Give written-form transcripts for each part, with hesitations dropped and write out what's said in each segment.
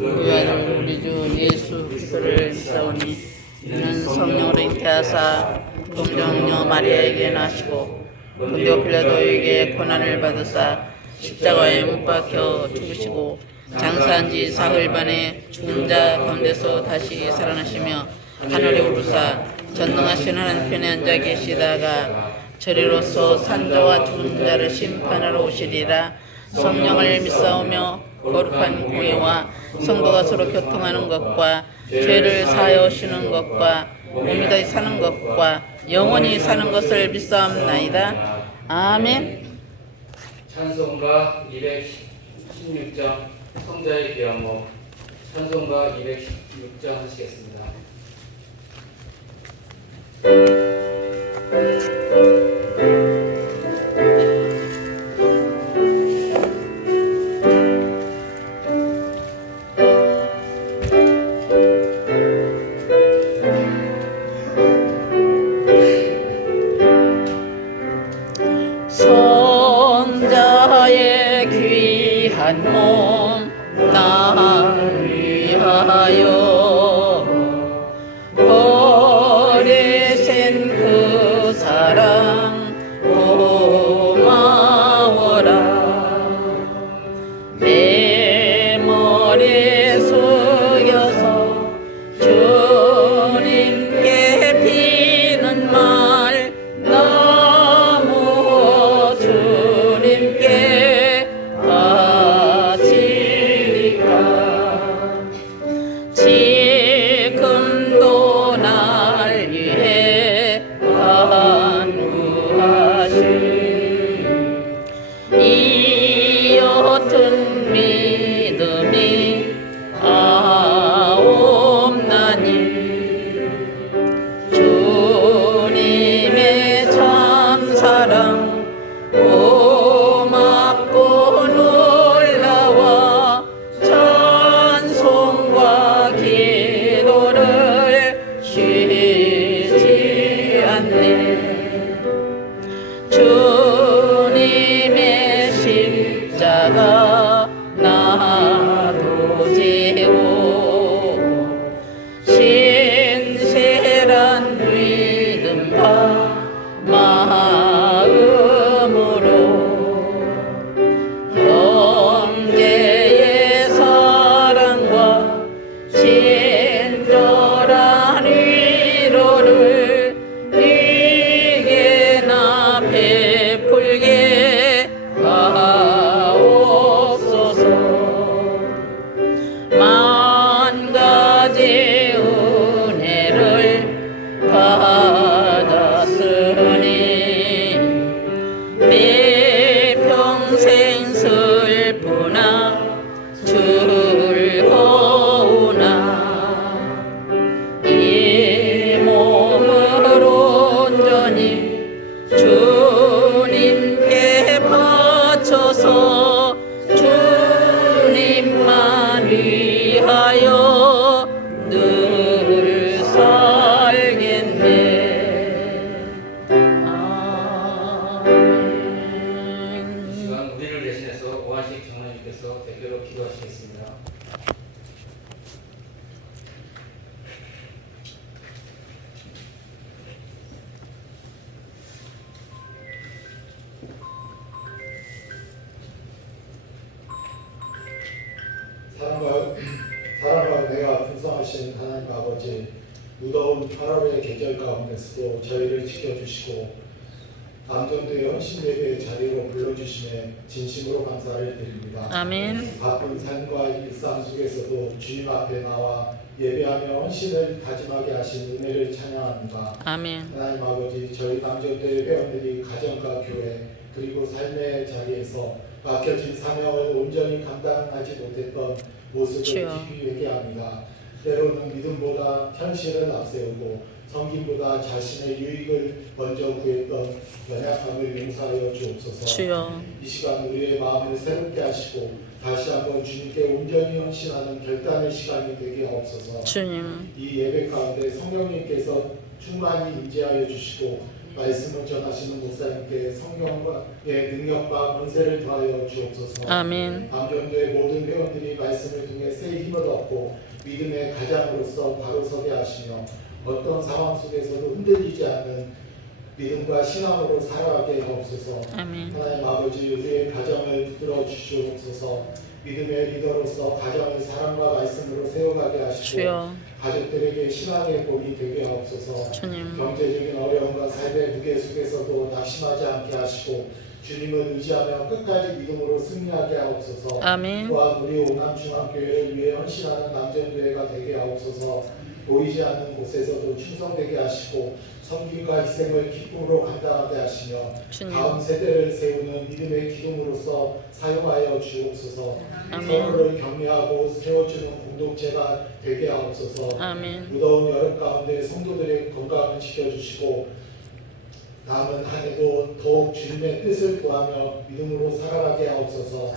우리 아들 우리 주 예수 그리스도를 믿사오니 이는 성령으로 잉태하사 동정녀 마리아에게 나시고 본디오 빌라도에게 고난을 받으사 십자가에 못 박혀 죽으시고 장사한 지 사흘 만에 죽은 자 가운데서 다시 살아나시며 하늘에 오르사 전능하신 하나님 편에 앉아 계시다가 저리로서 산자와 죽은 자를 심판하러 오시리라. 성령을 믿사오며 거룩한 공예와 성도가 서로 교통하는 것과 죄를 사하여 주시는 것과 몸이 다시 사는 것과 영원히 사는 것을 믿사옵나이다. 아멘. 찬송가 216장 성자의 귀한 찬송가 216장 하시겠습니다. 성자의 귀한 몸 나를 위하여 버리신 그 사랑 고마워라. 내 머리 숙여서 주님께 비는 말 너무 주님께 바치리까. 지금도 날 위해 간구하신 이 옅은 믿음이 아옵나니 주님의 참사랑 고맙고 놀라워 찬송과 기도를 쉬지 않네. 주님의 십자가 나도 지고 신실한 믿음과 마음으로 형제의 사랑과 친절한 위로를 내게나 베풀게 하옵소서. 만 가지 은혜를 받았으니 내 평생 슬프나 즐거우나 이 몸을 온전히 주님께 바쳐서 주님만 위하여 늘 살겠네. 아멘. 이 시간 우리를 대신해서 오한식 장로님께서 대표로 기도하시겠습니다. 사랑과 은혜가 풍성하신 하나님 아버지, 무더운 8월의 계절 가운데서도 저희를 지켜주시고 감전도의 헌신예배의 자리로 불러주심에 진심으로 감사를 드립니다. 아멘. 바쁜 삶과 일상 속에서도 주님 앞에 나와 예배하며 헌신을 다짐하게 하신 은혜를 찬양합니다. 아멘. 하나님 아버지, 저희 감전도의 회원들이 가정과 교회 그리고 삶의 자리에서 맡겨진 사명을 온전히 감당하지 못했던 모습을 주여. 회개합니다. 때로는 믿음보다 현실을 앞세우고 섬김보다 자신의 유익을 먼저 구했던 연약함을 용서하여 주옵소서. 주여. 이 시간 우리의 마음을 새롭게 하시고 다시 한번 주님께 온전히 헌신하는 결단의 시간이 되게 하옵소서. 주님. 이 예배 가운데 성령님께서 충만히 임재하여 주시고 말씀을 전하시는 목사님께 성령의 능력과 권세를 더하여 주옵소서. 아멘. 감전도의 모든 회원들이 말씀을 통해 새 힘을 얻고 믿음의 가장으로서 바로 서게 하시며 어떤 상황 속에서도 흔들리지 않는 믿음과 신앙으로 살아가게 하옵소서. 아멘. 하나님 아버지, 우리의 가정을 붙들어 주시옵소서. 믿음의 리더로서 가정을 사랑과 말씀으로 세워가게 하시고 주여. 가족들에게 신앙의 본이 되게 하옵소서. 주님. 경제적인 어려움과 삶의 무게 속에서도 낙심하지 않게 하시고 주님을 의지하며 끝까지 믿음으로 승리하게 하옵소서. 아멘. 또한 우리 오남중앙교회를 위해 헌신하는 남전교회가 되게 하옵소서. 보이지 않는 곳에서도 충성되게 하시고 섬김과 희생을 기쁨으로 감당하게 하시며 주님. 다음 세대를 세우는 믿음의 기둥으로서 사용하여 주옵소서. 아멘. 서로를 격려하고 세워주는 공동체가 되게 하옵소서. 아멘. 무더운 여름 가운데 성도들의 건강을 지켜주시고 남은 한 해도 더욱 주님의 뜻을 구하며 믿음으로 살아가게 하옵소서.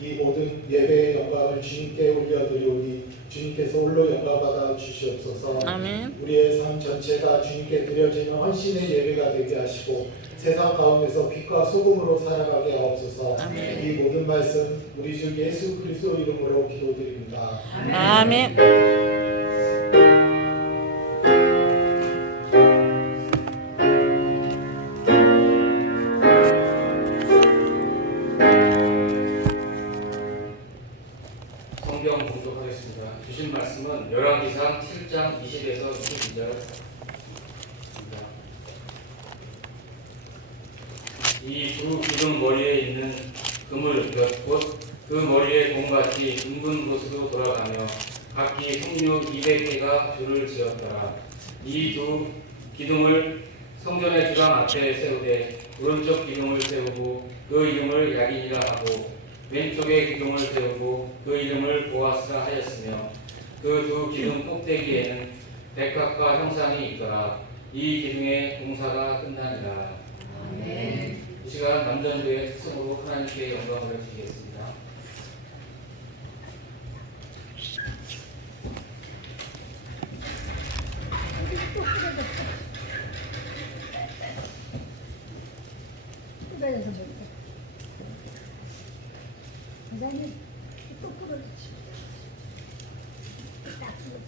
이 모든 예배의 영광을 주님께 올려드리오니 주님께서 홀로 영광받아 주시옵소서. 아멘. 우리의 삶 전체가 주님께 드려지는 헌신의 예배가 되게 하시고 세상 가운데서 빛과 소금으로 살아가게 하옵소서. 아멘. 이 모든 말씀 우리 주 예수 그리스도 이름으로 기도드립니다. 아멘. 성경 공독하겠습니다. 주신 말씀은 열왕기상 7장 20에서 22절. 이 두 기둥 머리에 있는 그물 몇 곳, 그 머리에 공같이 둥근 곳으로 돌아가며 각기 성류 200개가 줄을 지었더라. 이 두 기둥을 성전의 주당 앞에 세우되 오른쪽 기둥을 세우고 그 이름을 야긴이라 하고 왼쪽의 기둥을 세우고 그 이름을 보아스라 하였으며 그 두 기둥 꼭대기에는 백합과 형상이 있더라. 이 기둥의 공사가 끝나니라. 아멘. 이 시간 남전교회 특성으로 하나님께 영광을 드리겠습니다. 회장님 또 풀어주시오. 딱 주의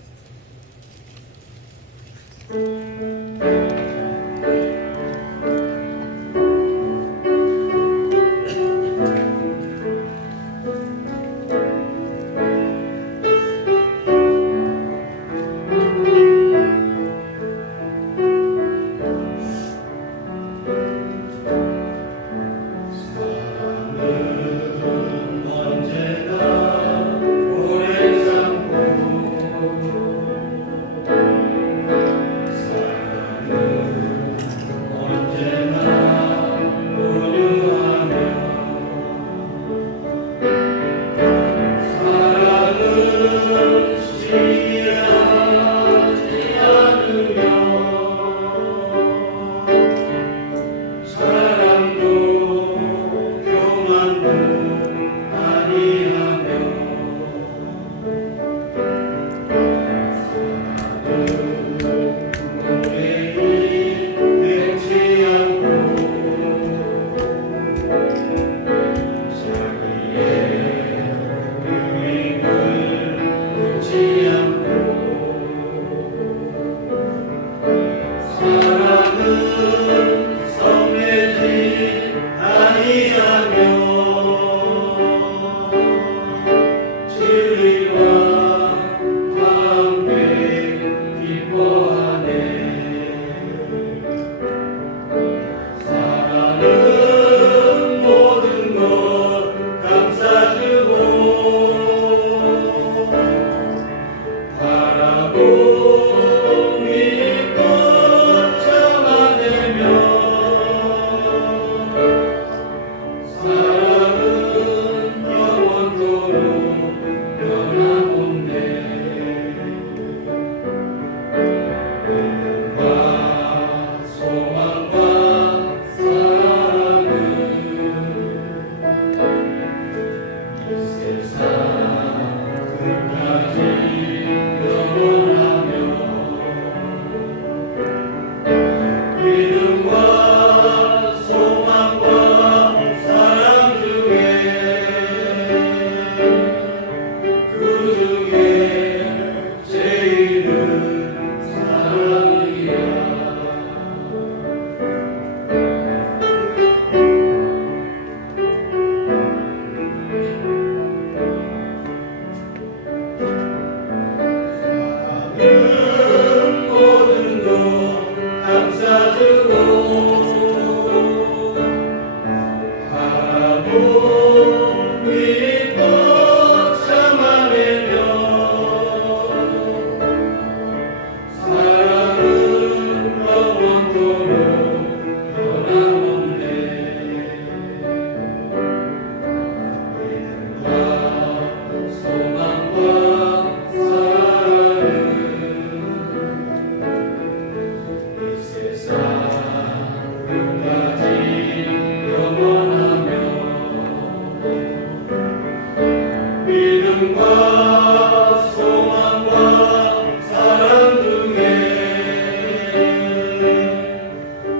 믿음과 소망과 사랑 중에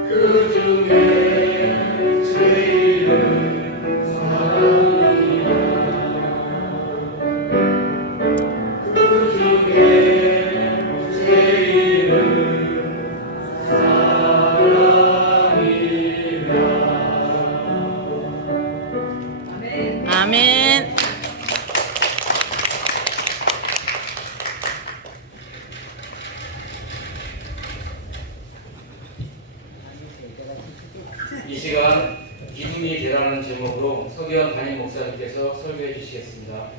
그 중에 제일은 사랑이야. 그 중에 제일은 사랑이야. 아멘. 이 시간 기둥이 되라는 제목으로 서기현 담임 목사님께서 설교해 주시겠습니다.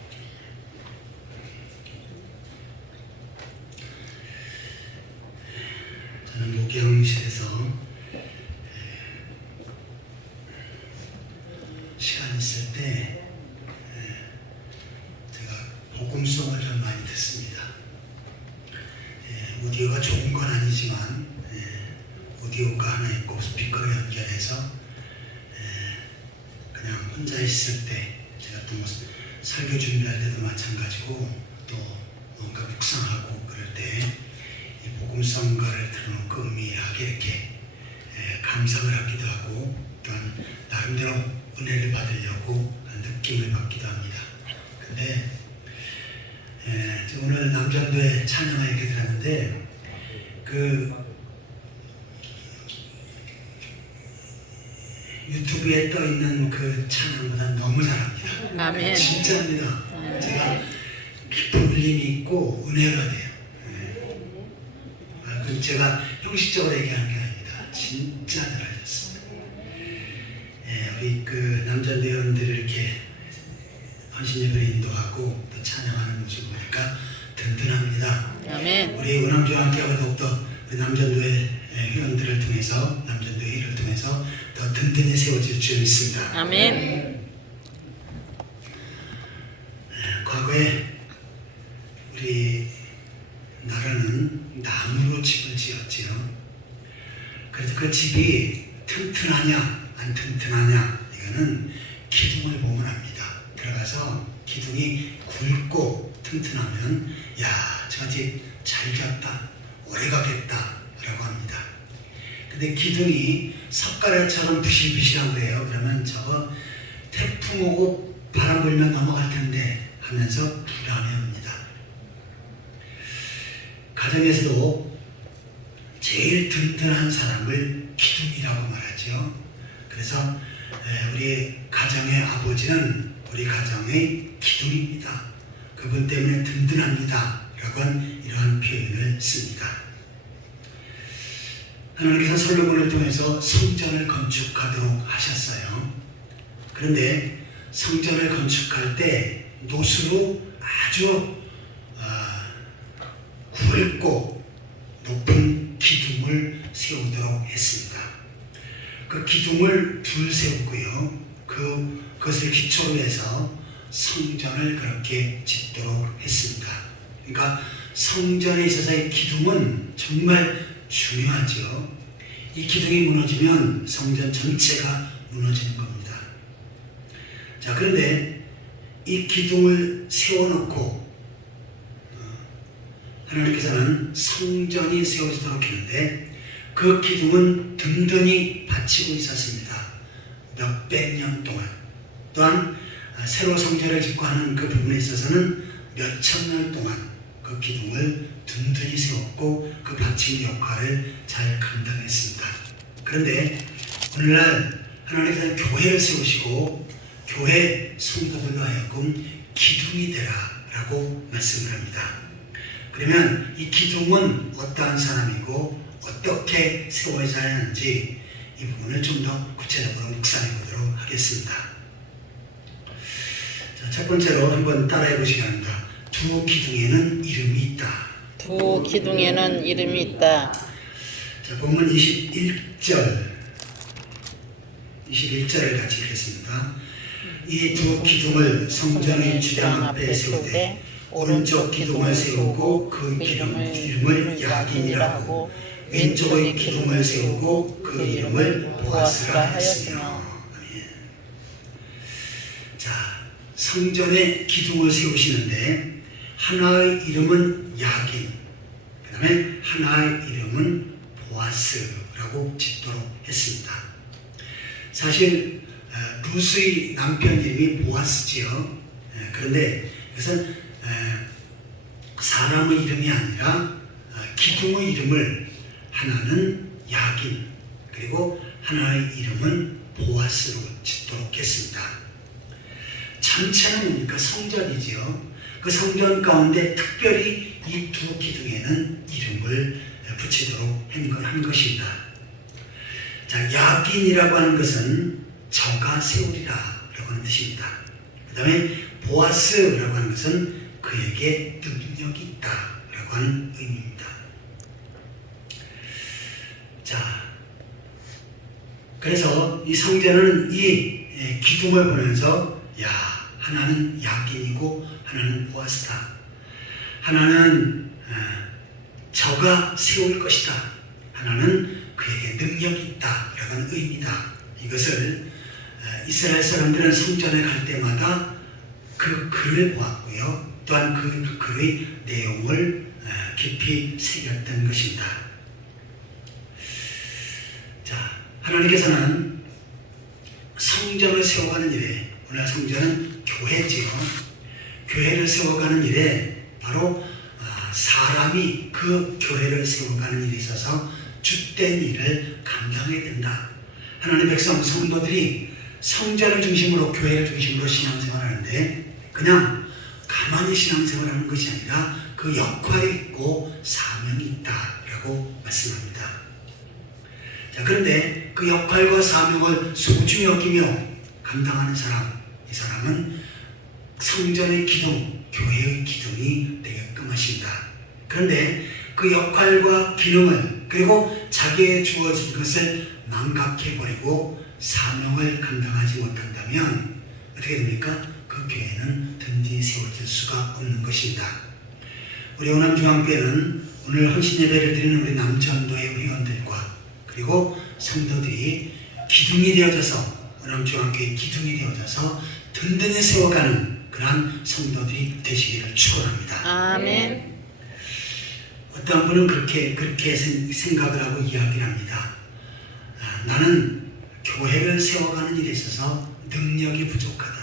저는 목회형실에서 시간 있을 때 제가 복음송을 좀 많이 듣습니다. 오디오가 좋은 건 아니지만 오디오가 하나 있고 스피커로 연결해서 그냥 혼자 있을 때 제가 또 설교 준비할 때도 마찬가지고 또 뭔가 묵상하고 그럴 때 이 복음성가를 들어놓고 은밀하게 이렇게 감상을 하기도 하고 또한 나름대로 은혜를 받으려고 느낌을 받기도 합니다. 근데 오늘 남전도에 찬양을 이렇게 들었는데 그 유튜브에 떠 있는 그 찬양보다 너무 잘합니다. 아멘. 진짜입니다. 제가 깊은 울림이 있고 은혜가 돼요. 그건 제가 형식적으로 얘기하는 게 아닙니다. 진짜 잘하셨습니다. 우리 그 남전도 회원들을 이렇게 헌신 예배를 인도하고 또 찬양하는 모습 보니까 든든합니다. 아멘. 우리 은암주와 함께하고 더욱더 우리 남전도의 회원들을 통해서 남전도 회의를 통해서 더 든든히 세워질 줄 믿습니다. 아멘. 과거에 우리 나라는 나무로 집을 지었지요. 그래서 그 집이 튼튼하냐 안 튼튼하냐 이거는 기둥을 보면 압니다. 들어가서 기둥이 굵고 튼튼하면 야, 저 집 잘 지었다, 오래 가겠다 라고 합니다. 근데 기둥이 석가래처럼 부실부실한 거예요. 그러면 저거 태풍 오고 바람 불면 넘어갈 텐데 하면서 불안해합니다. 가정에서도 제일 든든한 사람을 기둥이라고 말하죠. 그래서 우리 가정의 아버지는 우리 가정의 기둥입니다. 그분 때문에 든든합니다 라고 이러한 표현을 씁니다. 하나님께서 솔로몬을 통해서 성전을 건축하도록 하셨어요. 그런데 성전을 건축할 때 노수로 아주 굵고 높은 기둥을 세우도록 했습니다. 그 기둥을 둘 세웠고요. 그것을 기초로 해서 성전을 그렇게 짓도록 했습니다. 그러니까 성전에 있어서의 기둥은 정말 중요하죠. 이 기둥이 무너지면 성전 전체가 무너지는 겁니다. 자, 그런데 이 기둥을 세워놓고 하나님께서는 성전이 세워지도록 했는데 그 기둥은 든든히 받치고 있었습니다. 몇백 년 동안. 또한 새로 성전을 짓고 하는 그 부분에 있어서는 몇천 년 동안 그 기둥을 든든히 세웠고 그 받침 역할을 잘 감당했습니다. 그런데 오늘날 하나님께서는 교회를 세우시고 교회 성도들로 하여금 기둥이 되라 라고 말씀을 합니다. 그러면 이 기둥은 어떠한 사람이고 어떻게 세워져야 하는지 이 부분을 좀 더 구체적으로 묵상해 보도록 하겠습니다. 자, 첫 번째로 한번 따라해 보시기 바랍니다. 두 기둥에는 이름이 있다. 두 기둥에는 이름이 있다. 자, 본문 21절을 같이 읽겠습니다. 이 두 기둥을 성전의 주장 앞에 세우되 오른쪽 기둥을 세우고 그 이름을 야긴이라 하고 왼쪽의 기둥을 세우고 그 이름을 보아스라 하였으며. 자, 성전에 기둥을 세우시는데 하나의 이름은 야긴, 그 다음에 하나의 이름은 보아스라고 짓도록 했습니다. 사실 루스의 남편 이름이 보아스지요. 그런데 이것은 사람의 이름이 아니라 기둥의 이름을 하나는 야긴 그리고 하나의 이름은 보아스로 짓도록 했습니다. 전체는 뭡니까? 성전이지요. 그 성전 가운데 특별히 이 두 기둥에는 이름을 붙이도록 한 것입니다. 자, 야긴이라고 하는 것은 저가 세우리라 라고 하는 뜻입니다. 그 다음에 보아스라고 하는 것은 그에게 능력이 있다 라고 하는 의미입니다. 자, 그래서 이 성전은 이 기둥을 보면서 야, 하나는 야긴이고 하나는 보아스다. 하나는 저가 세울 것이다. 하나는 그에게 능력이 있다 라고 하는 의미다. 이것을 이스라엘 사람들은 성전에 갈 때마다 그 글을 보았고요. 또한 그 글의 내용을 깊이 새겼던 것입니다. 자, 하나님께서는 성전을 세워가는 일에, 오늘 성전은 교회지요. 교회를 세워가는 일에 바로 사람이 그 교회를 세워가는 일에 있어서 주된 일을 감당해야 된다. 하나님의 백성 성도들이 성전을 중심으로 교회를 중심으로 신앙생활하는데 그냥 가만히 신앙생활하는 것이 아니라 그 역할이 있고 사명이 있다라고 말씀합니다. 자, 그런데 그 역할과 사명을 소중히 여기며 감당하는 사람, 이 사람은 성전의 기둥, 교회의 기둥이 되게끔 하십니다. 그런데 그 역할과 기능을 그리고 자기에 주어진 것을 망각해버리고 사명을 감당하지 못한다면 어떻게 됩니까? 그 교회는 든든히 세워질 수가 없는 것입니다. 우리 호남중앙교회는 오늘 헌신예배를 드리는 우리 남전도의 회원들과 그리고 성도들이 기둥이 되어져서 호남중앙교회의 기둥이 되어져서 든든히 세워가는 그러한 성도들이 되시기를 축원합니다. 아멘. 어떤 분은 그렇게 생각을 하고 이야기를 합니다. 나는 교회를 세워가는 일에 있어서 능력이 부족하다.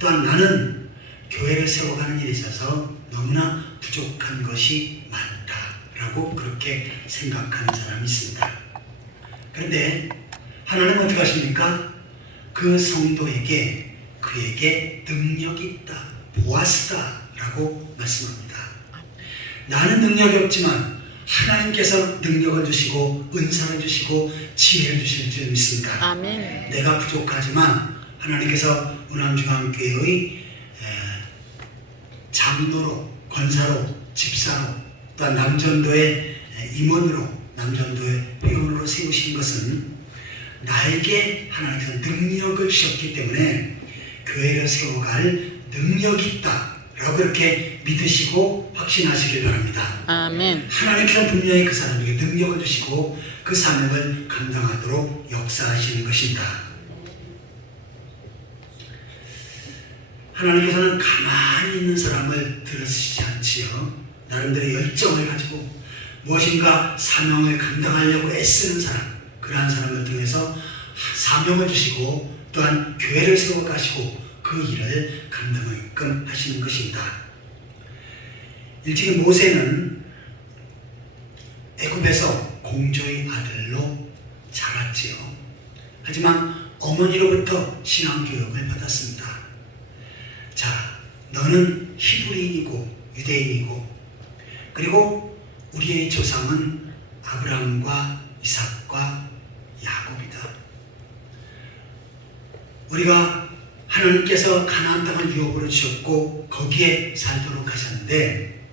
또한 나는 교회를 세워가는 일에 있어서 너무나 부족한 것이 많다라고 그렇게 생각하는 사람이 있습니다. 그런데 하나님은 어떻게 하십니까? 그 성도에게 그에게 능력이 있다, 보아스다라고 말씀합니다. 나는 능력이 없지만 하나님께서 능력을 주시고 은사를 주시고 지혜를 주실 줄 믿습니다. 아멘. 내가 부족하지만 하나님께서 호남중앙교회의 장로로, 권사로, 집사로 또한 남전도의 임원으로, 남전도의 회원으로 세우신 것은 나에게 하나님께서 능력을 주셨기 때문에 교회를 세워갈 능력이 있다 라고 이렇게 믿으시고 확신하시길 바랍니다. 아멘. 하나님께서 분명히 그 사람에게 능력을 주시고 그 사명을 감당하도록 역사하시는 것입니다. 하나님께서는 가만히 있는 사람을 들으시지 않지요. 나름대로 열정을 가지고 무엇인가 사명을 감당하려고 애쓰는 사람, 그러한 사람을 통해서 사명을 주시고 또한 교회를 세워가시고 그 일을 감당하게끔 하시는 것입니다. 일찍이 모세는 애굽에서 공주의 아들로 자랐지요. 하지만 어머니로부터 신앙교육을 받았습니다. 자, 너는 히브리인이고 유대인이고 그리고 우리의 조상은 아브라함과 이삭과 야곱이다. 우리가 하나님께서 가나안 땅을 유업으로 주셨고 거기에 살도록 하셨는데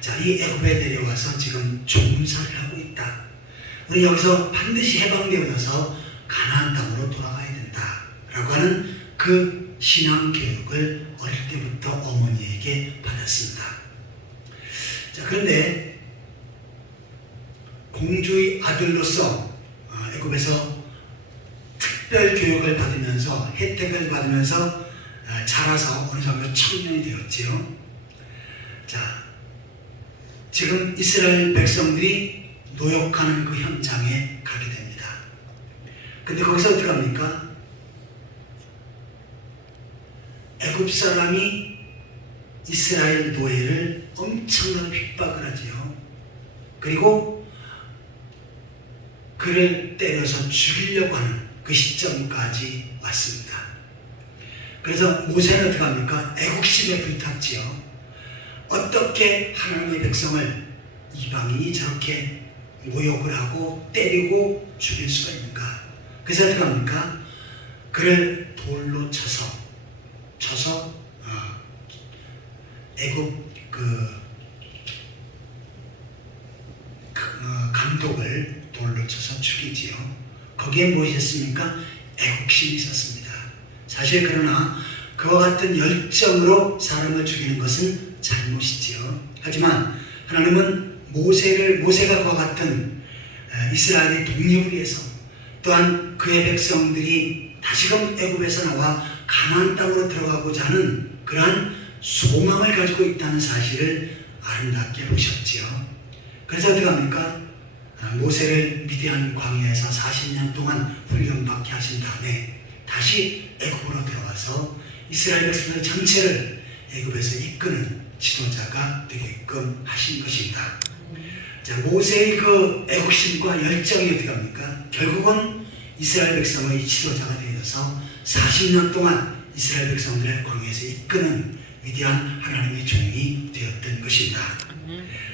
자, 이 애굽에 내려와서 지금 종살이를 하고 있다. 우리 여기서 반드시 해방되어서 가나안 땅으로 돌아가야 된다 라고 하는 그 신앙교육을 어릴 때부터 어머니에게 받았습니다. 자, 그런데 공주의 아들로서 애굽에서 특별 교육을 받으면서 혜택을 받으면서 자라서 어느 정도 청년이 되었지요. 자, 지금 이스라엘 백성들이 노역하는 그 현장에 가게 됩니다. 근데 거기서 어떻게 합니까? 애굽 사람이 이스라엘 노예를 엄청난 핍박을 하지요. 그리고 그를 때려서 죽이려고 하는 그 시점까지 왔습니다. 그래서 모세는 어떻게 합니까? 애국심에 불탔지요. 어떻게 하나님의 백성을 이방인이 저렇게 모욕을 하고 때리고 죽일 수가 있는가? 그래서 어떻게 합니까? 그를 돌로 쳐서 애굽 감독을 돌로 쳐서 죽이지요. 거기에 무엇이 있었습니까? 애국심이 있었습니다. 사실 그러나 그와 같은 열정으로 사람을 죽이는 것은 잘못이지요. 하지만 하나님은 모세가 그와 같은 이스라엘의 독립을 위해서, 또한 그의 백성들이 다시금 애굽에서 나와 가나안 땅으로 들어가고자 하는 그러한 소망을 가지고 있다는 사실을 아름답게 보셨지요. 그래서 어떻게 합니까? 모세를 미디안 광야에서 40년 동안 훈련받게 하신 다음에 다시 애굽으로 들어와서 이스라엘 백성들 전체를 애굽에서 이끄는 지도자가 되게끔 하신 것입니다. 자, 모세의 그 애국심과 열정이 어떻게 합니까? 결국은 이스라엘 백성의 지도자가 되어서 40년 동안 이스라엘 백성들을 광야에서 이끄는 위대한 하나님의 종이 되었던 것입니다.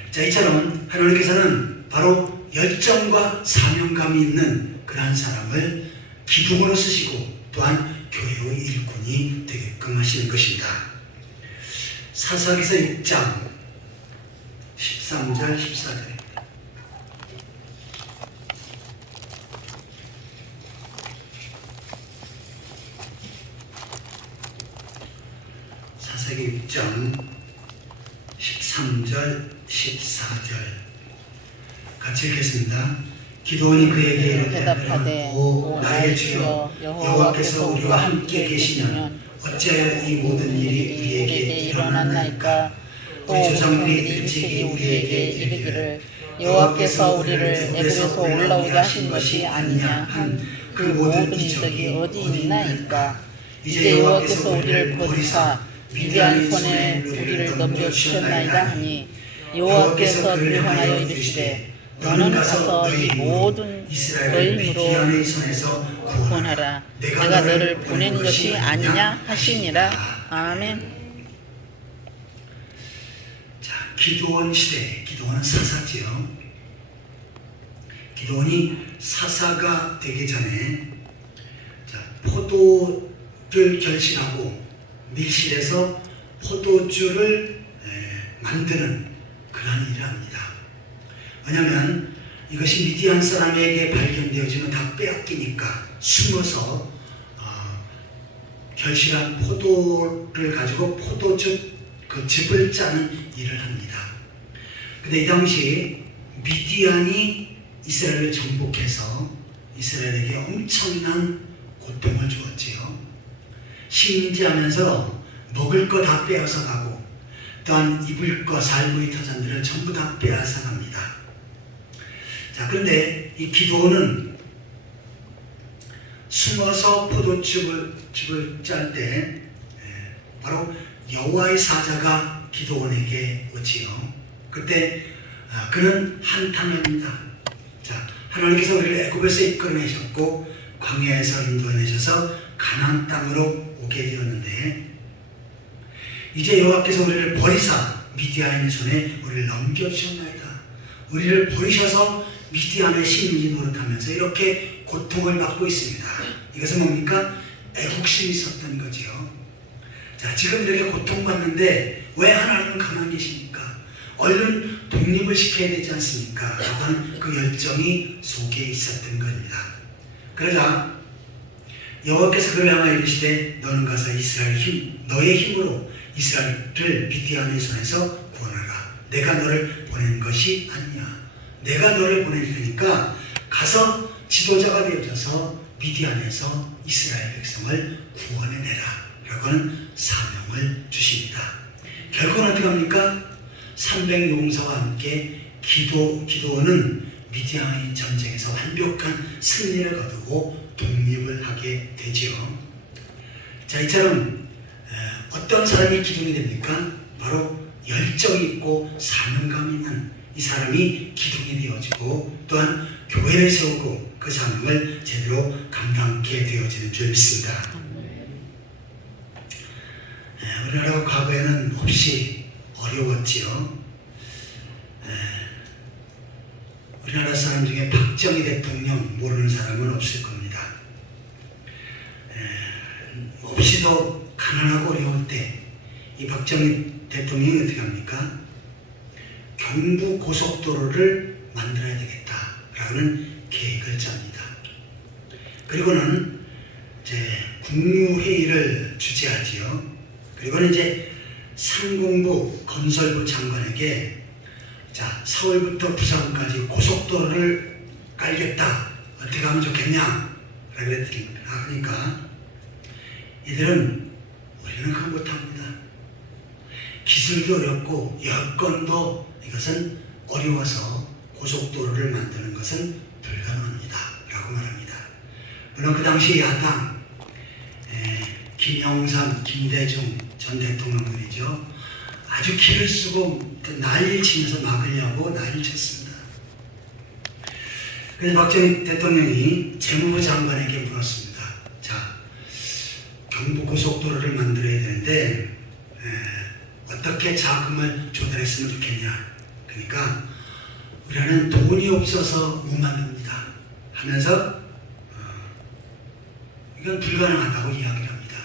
자, 이처럼 하나님께서는 바로 열정과 사명감이 있는 그러한 사람을 기둥으로 쓰시고 또한 교회의 일꾼이 되게끔 하시는 것입니다. 사사기서 6장 13절 14절 사사기 6장 13절 14절 같이 읽겠습니다. 기도원이 그에게 이르되 대답하되 오 나의 주여 여호와께서 우리와 함께 계시면 어찌하여 이 모든 일이 우리에게 일어났나이까? 또 우리 조상들이 일찍이 우리에게 이르기를 여호와께서 우리를 애굽에서 올라오게 하신 것이 아니냐 한 그 모든 이적이 어디 있나이까? 이제 여호와께서 우리를 버리사 미디안 손에 우리를 넘겨주셨나이다 하니 여호와께서 그를 향하여 이르시되 너는 가서 이 모든 너희 힘으로 구원하라. 내가 너를 보낸 것이 아니냐 하시니라. 아멘. 자, 기드온 시대, 기드온은 사사지요. 기드온이 사사가 되기 전에 포도를 결실하고 밀실에서 포도주를 만드는 그러한 일을 합니다. 왜냐하면 이것이 미디안 사람에게 발견되어지면 다 빼앗기니까 숨어서 결실한 포도를 가지고 포도즙 그 즙을 짜는 일을 합니다. 근데 이 당시 미디안이 이스라엘을 정복해서 이스라엘에게 엄청난 고통을 주었지요. 식민지하면서 먹을 거 다 빼앗아 가고 또한 입을 거 살구의 터전들을 전부 다 빼앗아 갑니다. 자, 그런데 이 기드온은 숨어서 포도즙을 짤 때 바로 여호와의 사자가 기드온에게 오지요. 그때 그는 한탄합니다. 자, 하나님께서 우리를 애굽에서 이끌어내셨고 광야에서 인도해내셔서 가나안 땅으로 오게 되었는데 이제 여호와께서 우리를 버리사 미디안의 손에 우리를 넘겨주셨나이다. 우리를 버리셔서 미디안의 식민지 노릇하면서 이렇게 고통을 받고 있습니다. 이것은 뭡니까? 애국심이 있었던 거지요. 자, 지금 이렇게 고통받는데 왜 하나님은 가만히 계십니까? 얼른 독립을 시켜야 되지 않습니까? 하는 그 열정이 속에 있었던 겁니다. 그러자 여호와께서 그를 향하여 이르시되 너는 가서 너의 힘으로 이스라엘을 미디안의 손에서 구원하라. 내가 너를 보낸 것이 아니냐. 내가 너를 보낼 테니까 가서 지도자가 되어져서 미디안에서 이스라엘 백성을 구원해내라 라고 하는 사명을 주십니다. 결국은 어떻게 합니까? 300용사와 함께 기도원은 미디안 전쟁에서 완벽한 승리를 거두고 독립을 하게 되지요. 자, 이처럼 어떤 사람이 기둥이 됩니까? 바로 열정이 있고 사명감 있는 이 사람이 기둥이 되어지고 또한 교회를 세우고 그 사명을 제대로 감당하게 되어지는 줄 믿습니다. 우리나라가 과거에는 몹시 어려웠지요. 우리나라 사람 중에 박정희 대통령 모르는 사람은 없을 겁니다. 몹시도 가난하고 어려울 때 이 박정희 대통령이 어떻게 합니까? 경부 고속도로를 만들어야 되겠다라는 계획을 짭니다. 그리고는 이제 국무회의를 주재하지요. 그리고는 이제 상공부 건설부 장관에게 자, 서울부터 부산까지 고속도로를 깔겠다. 어떻게 하면 좋겠냐? 라고 하니까 이들은 우리는 그거 못합니다. 기술도 어렵고 여건도 이것은 어려워서 고속도로를 만드는 것은 불가능합니다. 라고 말합니다. 물론 그 당시 야당 김영삼, 김대중 전 대통령들이죠. 아주 기를 쓰고 난리를 치면서 막으려고 난리를 쳤습니다. 그래서 박정희 대통령이 재무부 장관에게 물었습니다. 자, 경부고속도로를 만들어야 되는데 어떻게 자금을 조달했으면 좋겠냐. 그러니까 우리는 돈이 없어서 못 만듭니다 하면서 이건 불가능하다고 이야기를 합니다.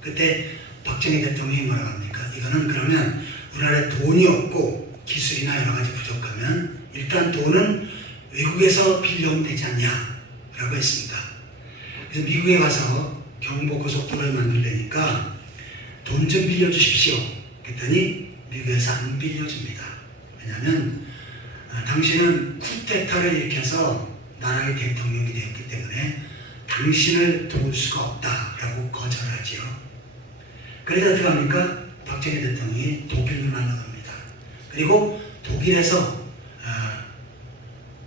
그때 박정희 대통령이 뭐라고 합니까? 이거는 그러면 우리나라에 돈이 없고 기술이나 여러 가지 부족하면 일단 돈은 외국에서 빌려오면 되지 않냐 라고 했습니다. 그래서 미국에 가서 경부고속도로를 만들려니까 돈 좀 빌려주십시오. 그랬더니 미국에서 안 빌려줍니다. 왜냐하면 당신은 쿠데타를 일으켜서 나라의 대통령이 되었기 때문에 당신을 도울 수가 없다라고 거절하지요. 그래서 어떻게 합니까? 박정희 대통령이 독일을 만나갑니다. 그리고 독일에서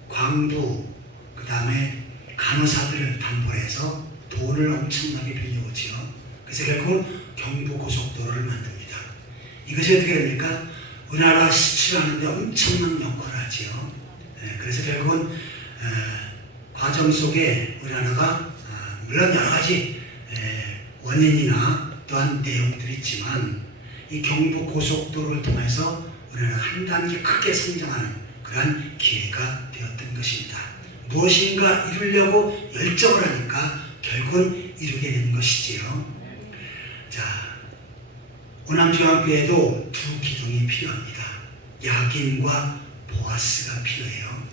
광부 그 다음에 간호사들을 담보해서 돈을 엄청나게 빌려오지요. 그래서 결국 경부고속도로를 만듭니다. 이것이 어떻게 됩니까? 우리나라 수출하는 데 엄청난 역할을 하지요. 그래서 결국은 과정 속에 우리나라가 물론 여러 가지 원인이나 또한 내용들이 있지만 이 경부고속도로를 통해서 우리나라가 한 단계 크게 성장하는 그러한 기회가 되었던 것입니다. 무엇인가 이루려고 열정을 하니까 결국은 이루게 되는 것이지요. 자, 오남중앙교회도 두 기둥이 필요합니다. 야긴과 보아스가 필요해요.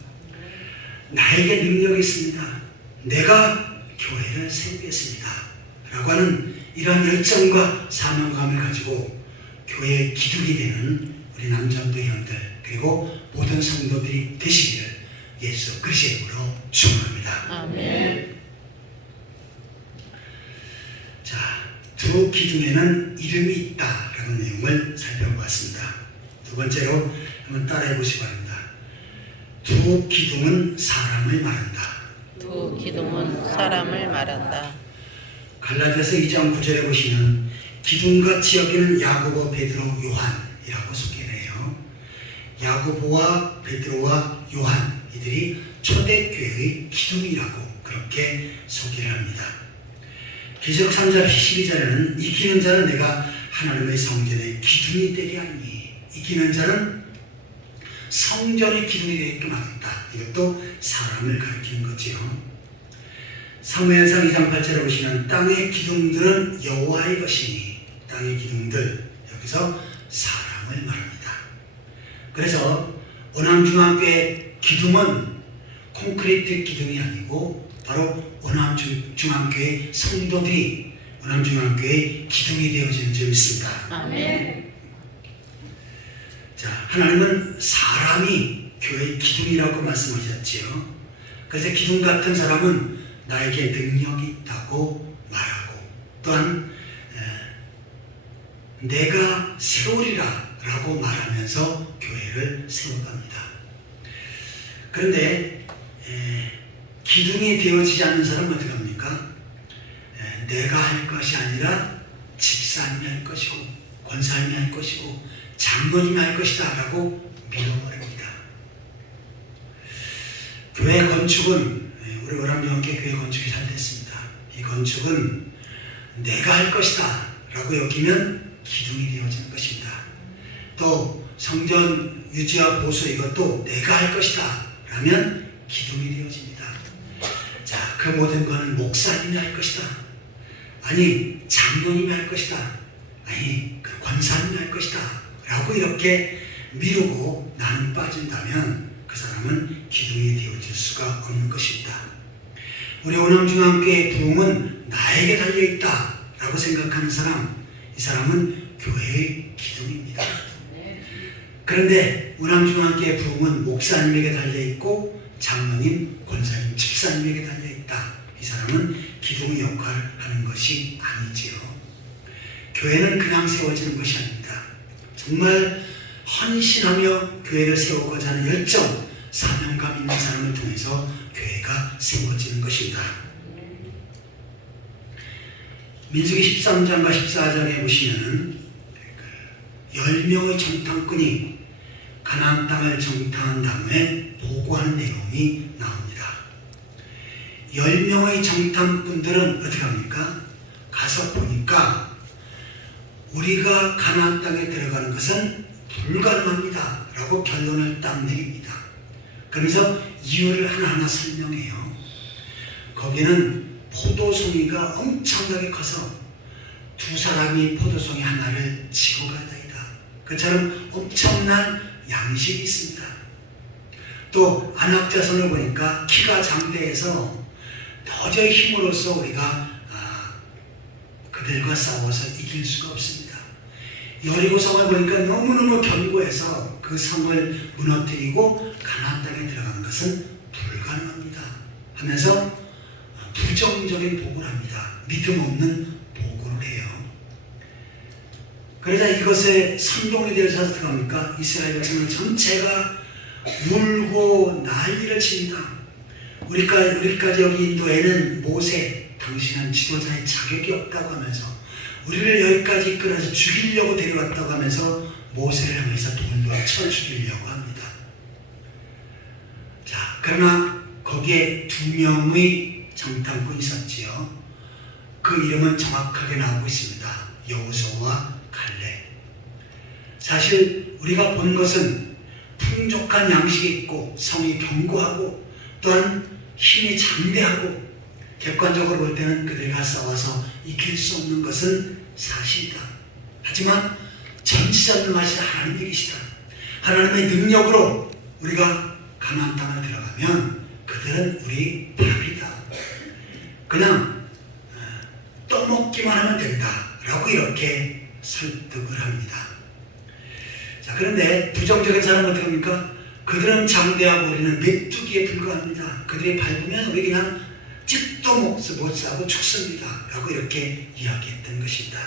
나에게 능력이 있습니다. 내가 교회를 세우겠습니다. 라고 하는 이러한 열정과 사명감을 가지고 교회의 기둥이 되는 우리 남전도 형들 그리고 모든 성도들이 되시기를 예수 그리스도의 이름으로 축원합니다. 아멘. 자, 두 기둥에는 이름이 있다라는 내용을 살펴보았습니다. 두 번째로 한번 따라해 보시기 바랍니다. 두 기둥은 사람을 말한다. 두 기둥은 사람을 말한다. 갈라디아서 2장 9절에 보시면 기둥같이 여기는 야고보, 베드로, 요한이라고 소개를 해요. 야고보와 베드로와 요한 이들이 초대교회의 기둥이라고 그렇게 소개를 합니다. 기적 3장 12절에는 이기는 자는 내가 하나님의 성전의 기둥이 되게 하니 이기는 자는 성전의 기둥이 되게끔 하겠다. 이것도 사람을 가리키는 거지요. 사무엘상 2장 8절에 보시면 땅의 기둥들은 여호와의 것이니 땅의 기둥들 여기서 사람을 말합니다. 그래서 오남중앙교회 기둥은 콘크리트 기둥이 아니고 바로 오남중앙교회 성도들이 오남중앙교회 기둥이 되어지는 줄 믿습니다. 아멘. 자, 하나님은 사람이 교회의 기둥이라고 말씀하셨지요. 그래서 기둥 같은 사람은 나에게 능력이 있다고 말하고 또한 내가 세우리라 라고 말하면서 교회를 세워갑니다. 그런데 기둥이 되어지지 않는 사람은 어떻게 합니까? 내가 할 것이 아니라 집사님이 할 것이고 권사님이 할 것이고 장로님이 할 것이다 라고 밀어버립니다. 교회 건축은 우리 오람교회 교회 건축이 잘 됐습니다. 이 건축은 내가 할 것이다 라고 여기면 기둥이 되어지는 것입니다. 또 성전 유지와 보수 이것도 내가 할 것이다 라면 기둥이 되어집니다. 자, 그 모든 것은 목사님이 할 것이다. 아니 장로님이 할 것이다. 아니 그 권사님이 할 것이다 라고 이렇게 미루고 나는 빠진다면 그 사람은 기둥이 되어질 수가 없는 것입니다. 우리 오남중앙교회 부흥은 나에게 달려있다 라고 생각하는 사람, 이 사람은 교회의 기둥입니다. 그런데 오남중앙교회 부흥은 목사님에게 달려있고 장로님, 권사님, 집사님에게 달려있다. 이 사람은 기둥의 역할을 하는 것이 아니지요. 교회는 그냥 세워지는 것이 아닙니다. 정말 헌신하며 교회를 세우고자 하는 열정, 사명감 있는 사람을 통해서 교회가 세워지는 것입니다. 민수기 13장과 14장에 보시면 10명의 정탐꾼이 가나안 땅을 정탐한 다음에 보고하는 내용이 나옵니다. 10명의 정탐꾼들은 어떻게 합니까? 가서 보니까 우리가 가나안 땅에 들어가는 것은 불가능합니다 라고 결론을 딱 내립니다. 그러면서 이유를 하나하나 설명해요. 거기는 포도송이가 엄청나게 커서 두 사람이 포도송이 하나를 지고 가다이다. 그처럼 엄청난 양식이 있습니다. 또 안악자손을 보니까 키가 장대해서 도저히 힘으로써 우리가 그들과 싸워서 이길 수가 없습니다. 여리고성을 보니까 너무너무 견고해서 그 성을 무너뜨리고 가나안 땅에 들어가는 것은 불가능합니다 하면서 부정적인 보고를 합니다. 믿음 없는 보고를 해요. 그러자 이것에 선동이 되어서 어떻게 합니까? 이스라엘 백성들 전체가 울고 난리를 칩니다. 우리까지 여기 인도에는 모세, 당신은 지도자의 자격이 없다고 하면서 우리를 여기까지 이끌어서 죽이려고 데려왔다고 하면서 모세를 향해서 돌로 쳐 죽이려고 합니다. 자, 그러나 거기에 2명의 정탐꾼이 있었지요. 그 이름은 정확하게 나오고 있습니다. 여호수아와 갈렙. 사실 우리가 본 것은 풍족한 양식이 있고 성이 견고하고 또한 힘이 장대하고 객관적으로 볼 때는 그들과 싸워서 이길 수 없는 것은 사실이다. 하지만 전지전능하신 하나님이 계시다. 하나님의 능력으로 우리가 가나안 땅을 들어가면 그들은 우리 밥이다. 그냥 떠먹기만 하면 된다 라고 이렇게 설득을 합니다. 자, 그런데 부정적인 사람은 어떻게 합니까? 그들은 장대하고 우리는 메뚜기에 불과합니다. 그들이 밟으면 우리 그냥 집도 못 사고 죽습니다 라고 이렇게 이야기했던 것입니다.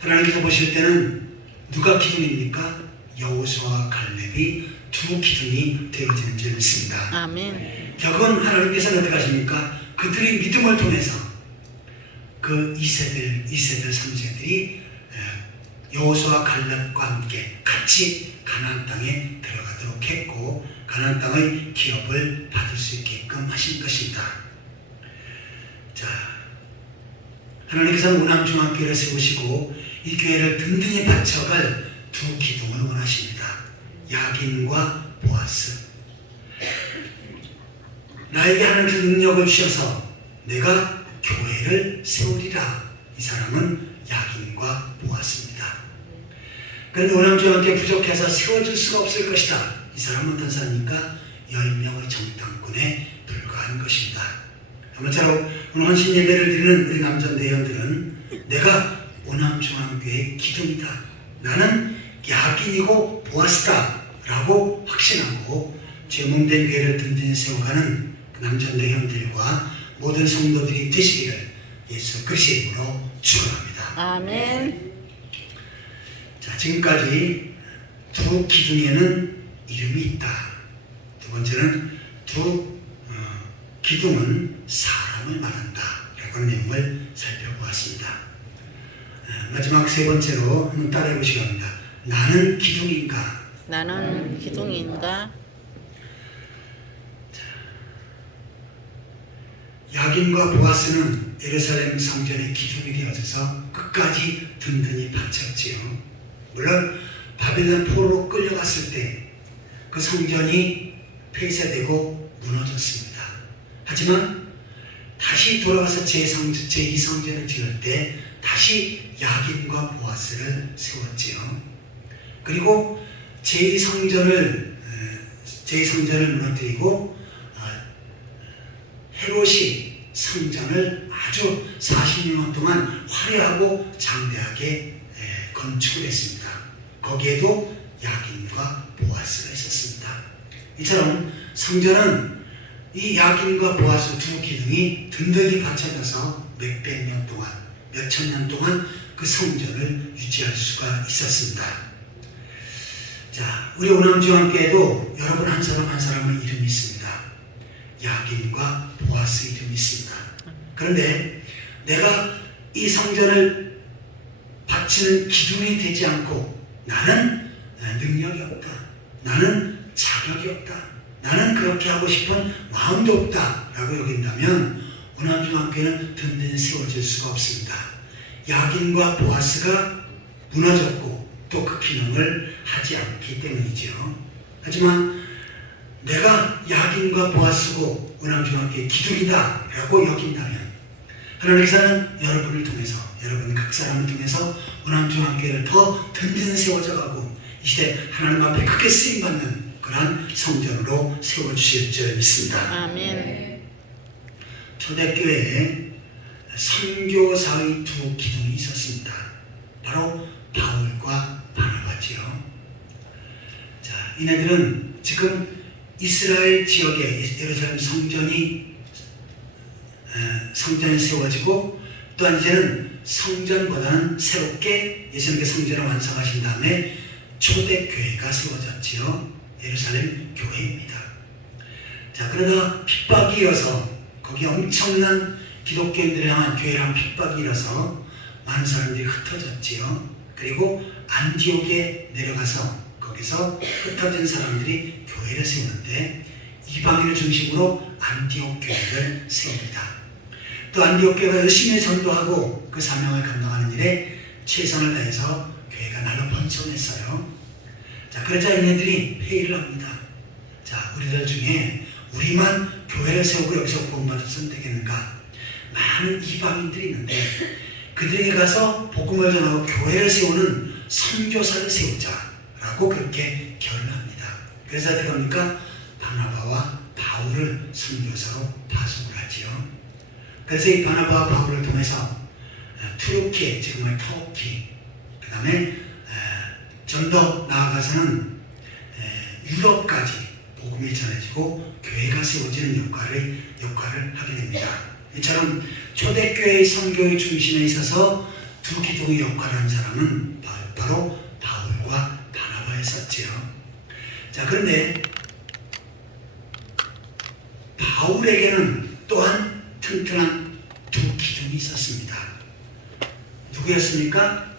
하나님께서 보실 때는 누가 기둥입니까? 여호수아와 갈렙이 두 기둥이 되어지는 줄 믿습니다. 아멘. 결국은 하나님께서는 어떻게 하십니까? 그들의 믿음을 통해서 그 2세들, 3세들이 여호수아와 갈렙과 함께 같이 가나안 땅에 들어가도록 했고 가나안 땅의 기업을 받을 수 있게끔 하신 것입니다. 자, 하나님께서는 오남중앙교회를 세우시고 이 교회를 든든히 받쳐갈 두 기둥을 원하십니다. 야긴과 보아스. 나에게 하나님께서 능력을 주셔서 내가 교회를 세우리라. 이 사람은 야긴과 보아스입니다. 그런데 오남중앙교회 부족해서 세워줄 수가 없을 것이다. 이 사람은 어떤 사람입니까? 10명의 정탐꾼에 불과한 것입니다. 아무쪼록 오늘 헌신 예배를 드리는 우리 남전대원들은 내가 오남중앙교회의 기둥이다. 나는 야긴이고 보아스다 라고 확신하고 죄몽된 교회를 든든히 세워가는 남전대원들과 모든 성도들이 되시기를 예수 그리스도의 이름으로 축원합니다. 아멘. 지금까지 두 기둥에는 이름이 있다. 두 번째는 두 기둥은 사람을 말한다. 라고 하는 내용을 살펴보았습니다. 마지막 세 번째로 한번 따라해 보시기 바랍니다. 나는 기둥인가? 나는 기둥인가? 야긴과 보아스는 예루살렘 성전의 기둥이 되어져서 끝까지 든든히 받쳤지요. 물론 바빌론 포로로 끌려갔을 때 그 성전이 폐쇄되고 무너졌습니다. 하지만 다시 돌아와서 제2성전을 지을 때 다시 야긴과 보아스를 세웠지요. 그리고 제2성전을 무너뜨리고 헤롯이 성전을 아주 40년 동안 화려하고 장대하게 건축을 했습니다. 거기에도 야긴과 보아스가 있었습니다. 이처럼 성전은 이 야긴과 보아스 두 기둥이 든든히 받쳐져서 몇백 년 동안, 몇천 년 동안 그 성전을 유지할 수가 있었습니다. 자, 우리 오남주함께에도 여러분 한 사람 한 사람의 이름이 있습니다. 야긴과 보아스 이름이 있습니다. 그런데 내가 이 성전을 바치는 기둥이 되지 않고 나는 능력이 없다. 나는 자격이 없다. 나는 그렇게 하고 싶은 마음도 없다. 라고 여긴다면 오남주함께는 든든히 세워질 수가 없습니다. 야긴과 보아스가 무너졌고 또 그 기능을 하지 않기 때문이죠. 하지만 내가 야긴과 보아스고 오남주함께 기둥이다 라고 여긴다면 하나님께서는 여러분을 통해서, 여러분 각 사람을 통해서 오남주함께를 더 든든히 세워져 가고 이 시대 하나님 앞에 크게 쓰임받는 그러한 성전으로 세워주실 줄 믿습니다. 아멘. 초대교회에 선교사의 두 기둥이 있었습니다. 바로 바울과 바나바지요. 자, 이네들은 지금 이스라엘 지역에 예루살렘 성전이 세워지고 또한 이제는 성전보다는 새롭게 예수님께서 성전을 완성하신 다음에 초대교회가 세워졌지요. 예루살렘 교회입니다. 자, 그러다가 핍박이 일어서 거기 엄청난 기독교인들을 향한 교회를 향한 핍박이 일어서 많은 사람들이 흩어졌지요. 그리고 안디옥에 내려가서 거기서 흩어진 사람들이 교회를 세우는데 이방인을 중심으로 안디옥 교회를 세웁니다. 또 안디옥 교회가 열심히 전도하고 그 사명을 감당하는 일에 최선을 다해서 교회가 날로 번성했어요. 자, 그러자 이네들이 회의를 합니다. 자, 우리들 중에 우리만 교회를 세우고 여기서 구원받았으면 되겠는가? 많은 이방인들이 있는데 그들에게 가서 복음을 전하고 교회를 세우는 선교사를 세우자라고 그렇게 결을 합니다. 그래서 어떻게 합니까? 바나바와 바울을 선교사로 파송을 하지요. 그래서 이 바나바와 바울을 통해서 투르키에, 지금의 터키, 그 다음에 좀 더 나아가서는 유럽까지 복음이 전해지고 교회가 세워지는 역할을 하게 됩니다. 이처럼 초대교회의 선교의 중심에 있어서 두 기둥의 역할을 한 사람은 바로 바울과 바나바였었지요. 자, 그런데 바울에게는 또한 튼튼한 두 기둥이 있었습니다. 누구였습니까?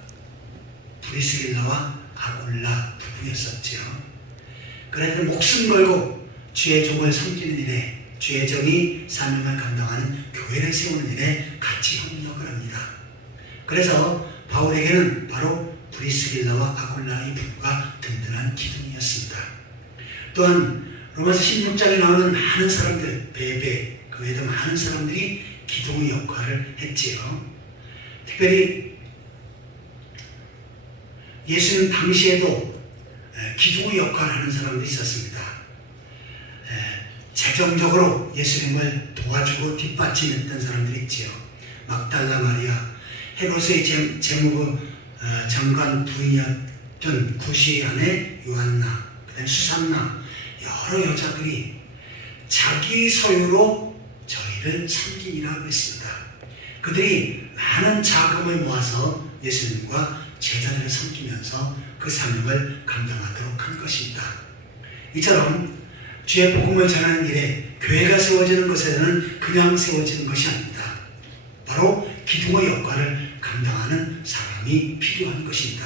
브리스길라와 아굴라 부부였었지요. 그래서 목숨 걸고 주의 종을 섬기는 일에, 주의 종이 사명을 감당하는 교회를 세우는 일에 같이 협력을 합니다. 그래서 바울에게는 바로 브리스길라와 아굴라의 부부가 든든한 기둥이었습니다. 또한 로마서 16장에 나오는 많은 사람들, 베베, 그 외에도 많은 사람들이 기둥의 역할을 했지요. 특별히 예수님 당시에도 기둥의 역할을 하는 사람들이 있었습니다. 재정적으로 예수님을 도와주고 뒷받침했던 사람들이 있지요. 막달라 마리아, 헤롯의 재무부 장관 부인이었던 구시의 아내 요한나, 그다음 수산나, 여러 여자들이 자기 소유로 저희를 섬기라고 했습니다. 그들이 많은 자금을 모아서 예수님과 제자들을 섬기면서 그 사명을 감당하도록 한 것입니다. 이처럼 주의 복음을 전하는 일에 교회가 세워지는 것에는 그냥 세워지는 것이 아닙니다. 바로 기둥의 역할을 감당하는 사람이 필요한 것입니다.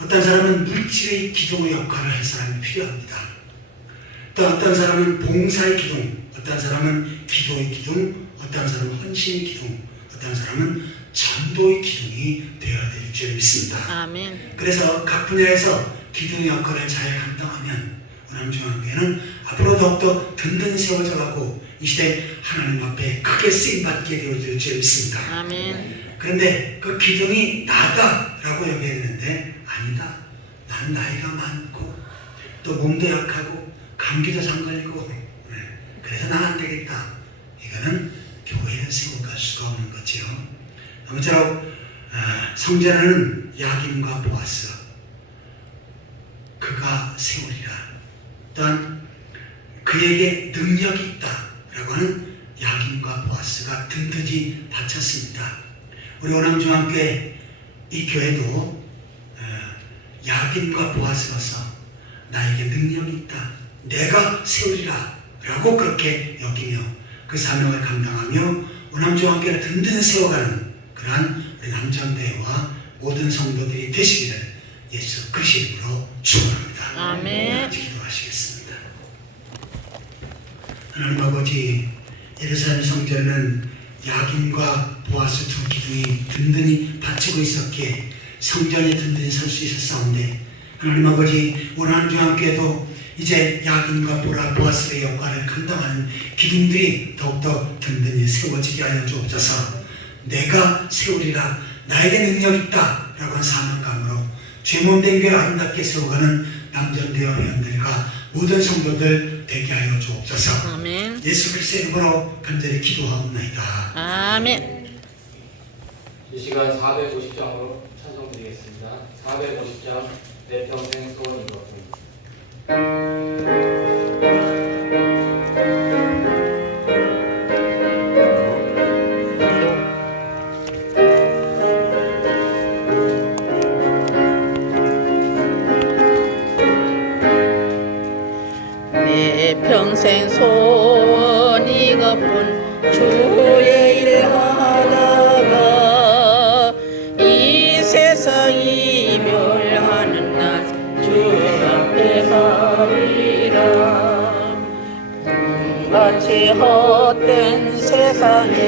어떤 사람은 물질의 기둥의 역할을 할 사람이 필요합니다. 또 어떤 사람은 봉사의 기둥, 어떤 사람은 기도의 기둥, 어떤 사람은 헌신의 기둥, 어떤 사람은 전도의 기둥이 되어야 될 줄 믿습니다. 아멘. 그래서 각 분야에서 기둥의 역할을 잘 감당하면 우남중앙교회는 앞으로 더욱더 든든히 세워져 가고 이 시대 하나님 앞에 크게 쓰임받게 되어질 줄 믿습니다. 아멘. 그런데 그 기둥이 나다라고 여겨야 되는데 아니다. 나는 나이가 많고 또 몸도 약하고 감기도 잠걸리고 그래서 난 안 되겠다. 이거는 교회는 세워갈 수가 없는 거지요. 아무쪼록 성전에는 야긴과 보아스 그가 세우리라. 또한 그에게 능력이 있다라고 하는 야긴과 보아스가 든든히 바쳤습니다. 우리 오남중앙교회 이 교회도 야긴과 보아스로서 나에게 능력이 있다. 내가 세우리라 라고 그렇게 여기며 그 사명을 감당하며 오남중앙교회를 든든히 세워가는 그러한 우리 남전대회와 모든 성도들이 되시기를 예수 그리스도 이름으로 축원합니다. 아멘. 기도하시겠습니다. 하나님 아버지, 예루살렘 성전에는 야긴과 보아스 두 기둥이 든든히 받치고 있었기에 성전에 든든히 설 수 있었사온데 하나님 아버지, 오늘 중앙교회도 이제 야긴과 보아스의 역할을 감당하는 기둥들이 더욱더 든든히 세워지게 하여 주옵소서. 내가 세우리라, 나에게 능력이 있다 라고 한 사명감으로 죄몸된 교회 아름답게 세워가는 남전대와 회원들과 모든 성도들 되게 하여 주옵소서. 아멘. 예수 그리스도의 이름으로 간절히 기도하옵나이다. 아멘. 이 시간 450장으로 찬송드리겠습니다. 450장 내 평생 소원인 것은 내 평생 소원 이것뿐 주의 일 하다가 이 세상 이별하는 날 주 앞에 서리라. 같이 헛된 세상에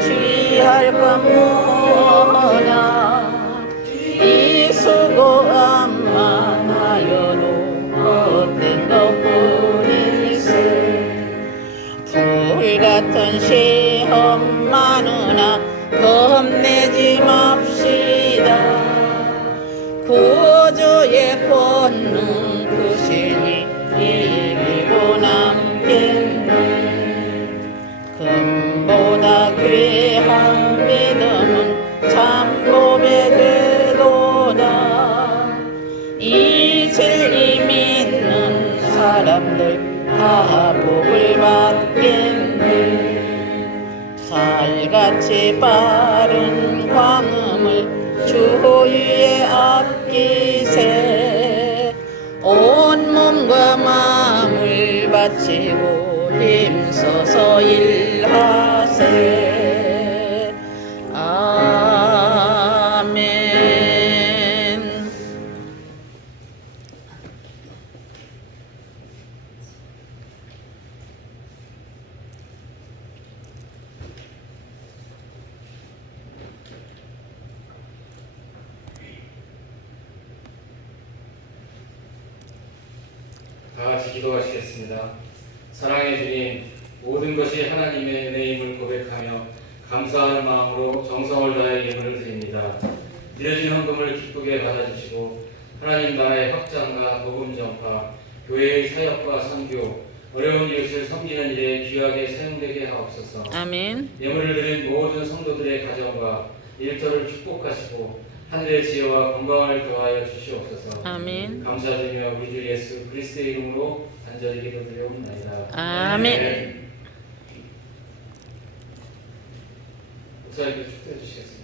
취할 것 뭐냐. 이 수고함만 하여도 헛된 것뿐일세. 불같은 시험 많으나 겁내지 맙시다. 구주의 권능 그 신이 이기고 남겠네. 금보다 귀한 믿음은 참복의 되도다. 이 진리 믿는 사람들 다 복을 받겠네. 살같이 빠른 광음을 주 위에 아끼세. 온 몸과 마음을 바치고 힘써서 일하세. 아멘. 다 같이 기도하시겠습니다. 사랑의 주님, 모든 것이 하나님의 은혜임을 고백하며 감사하는 마음으로 정성을 다해 예물을 드립니다. 드려진 헌금을 기쁘게 받아주시고 하나님 나라의 확장과 복음 전파, 교회의 사역과 선교, 어려운 이웃을 섬기는 일에 귀하게 사용되게 하옵소서. 아멘. 예물을 드린 모든 성도들의 가정과 일터를 축복하시고 하늘의 지혜와 건강을 더하여 주시옵소서. 아멘. 감사드리며 우리 주 예수 그리스도의 이름으로 간절히 기도드리옵나이다. 아멘. 목사님께 축도해 주시겠습니다.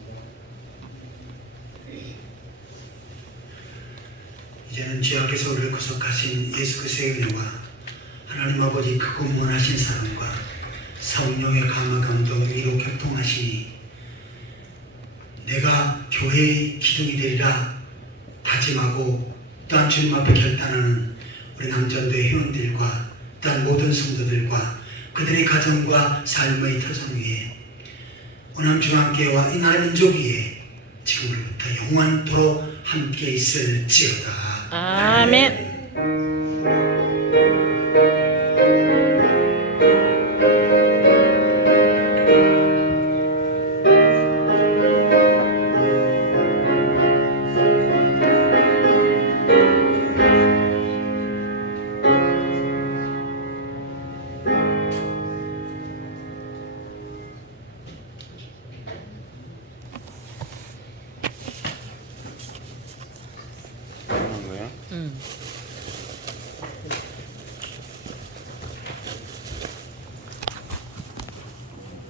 이제는 주 앞에서 우리를 구속하신 예수 그리스도의 은혜와 하나님 아버지 크고 무한하신 사랑과 성령의 강화 감동 위로 교통하시니 내가 교회의 기둥이 되리라 다짐하고 또한 주님 앞에 결단하는 우리 남전도의 회원들과 또한 모든 성도들과 그들의 가정과 삶의 터전 위에 오남중앙교회와 이 나라 민족 위에 지금으로부터 영원토록 함께 있을지어다. 아멘.